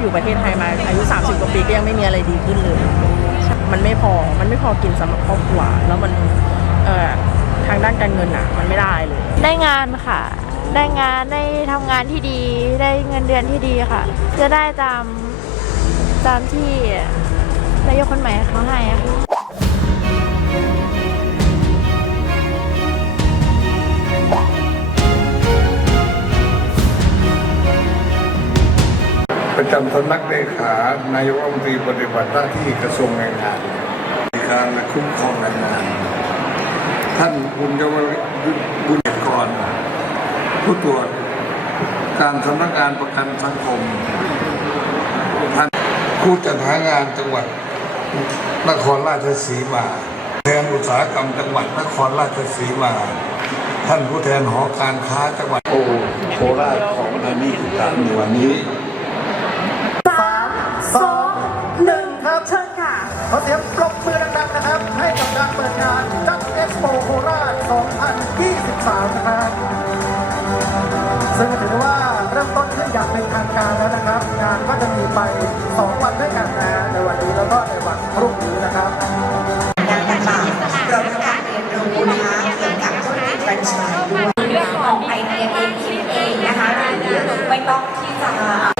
อยู่ประเทศไทยมาอายุ 30 กว่าปีก็ยังไม่มีอะไรดีขึ้นเลย มันไม่พอ มันไม่พอกินสำหรับครอบครัว แล้วมันเอ่อทางด้านการเงินอะ มันไม่ได้เลย ได้งานค่ะ ได้งานได้ทำงานที่ดี ได้เงินเดือนที่ดีค่ะ จะได้ตามตามที่นายกคนใหม่เขาให้ค่ะ ประจำสำนักเลขานายกรัฐมนตรีปฏิบัติหน้าที่กระทรวงแรงงานนการและคุ้มครองแรงงาน ท่านบุญยวบุญกรผู้ตรวจการสำนักงานประกันสังคม ท่านผู้จัดหางานจังหวัดนครราชสีมาแทนอุตสาหกรรมจังหวัดนครราชสีมา ท่านผู้แทนหอการค้าจังหวัดโคราชของนายมีกิจการในวันนี้ อเสียงปรบมือดังๆนะครับ ให้กับการเปิดงานจัดเอ็กซ์โปโคราช 2023 นะครับซึ่งถือว่าเริ่มต้นขึ้นอย่างเป็นทางการแล้วนะครับ งานก็จะมีไป 2 วันด้วยกันนะในวันนี้แล้วก็ในวันพรุ่งนี้นะครับงานต่างๆเรามีการเรียนรู้นะคะเกี่ยวกับธุรกิจแฟรนไชส์ด้วยเรื่องของไอเดียเองคิดเองนะคะหรือไม่ต้องที่จะ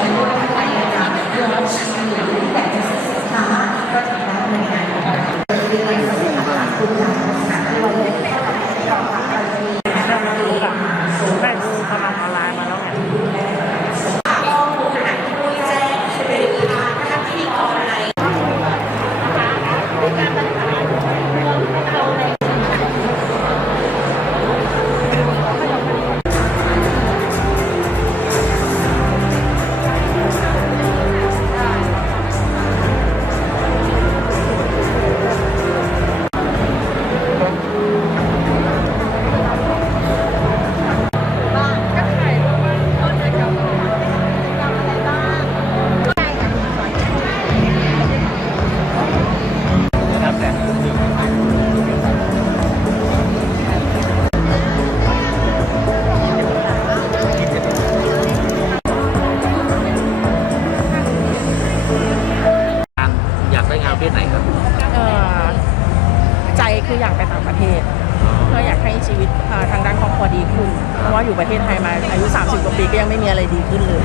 ชีวิตเอ่อทางด้านครอบครัวดีขึ้น เพราะว่าอยู่ประเทศไทยมาอายุ 30 กว่าปีก็ยังไม่มีอะไรดีขึ้นเลย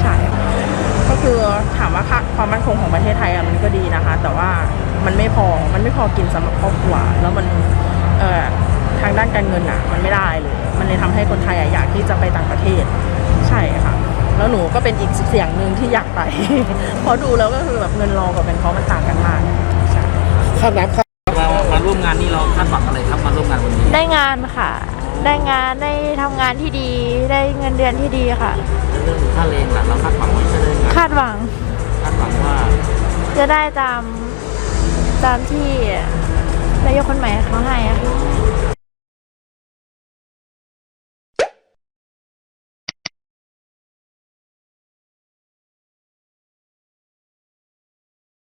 ใช่ ก็คือถามว่าค่าความมั่นคงของประเทศไทยอะมันก็ดีนะคะ แต่ว่ามันไม่พอ มันไม่พอกินสำหรับครอบครัว แล้วมันเอ่อทางด้านการเงินอะ มันไม่ได้เลย มันเลยทำให้คนไทยอะอยากที่จะไปต่างประเทศ ใช่ค่ะ แล้วหนูก็เป็นอีกเสียงหนึ่งที่อยากไปเพราะดูแล้วก็คือแบบเงินรอกับเป็นเพราะมันต่างกันมากใช่ มามาร่วมงานนี้เราคาดหวังอะไรครับมาร่วมงานวันนี้ได้งานค่ะ ได้งานได้ทำงานที่ดี ได้เงินเดือนที่ดีค่ะ แล้วเรื่องค่าแรงล่ะเราคาดหวังว่าจะได้งานคาดหวังคาดหวังว่าจะได้ตามตามที่นายกคนใหม่เขาให้อะค่ะ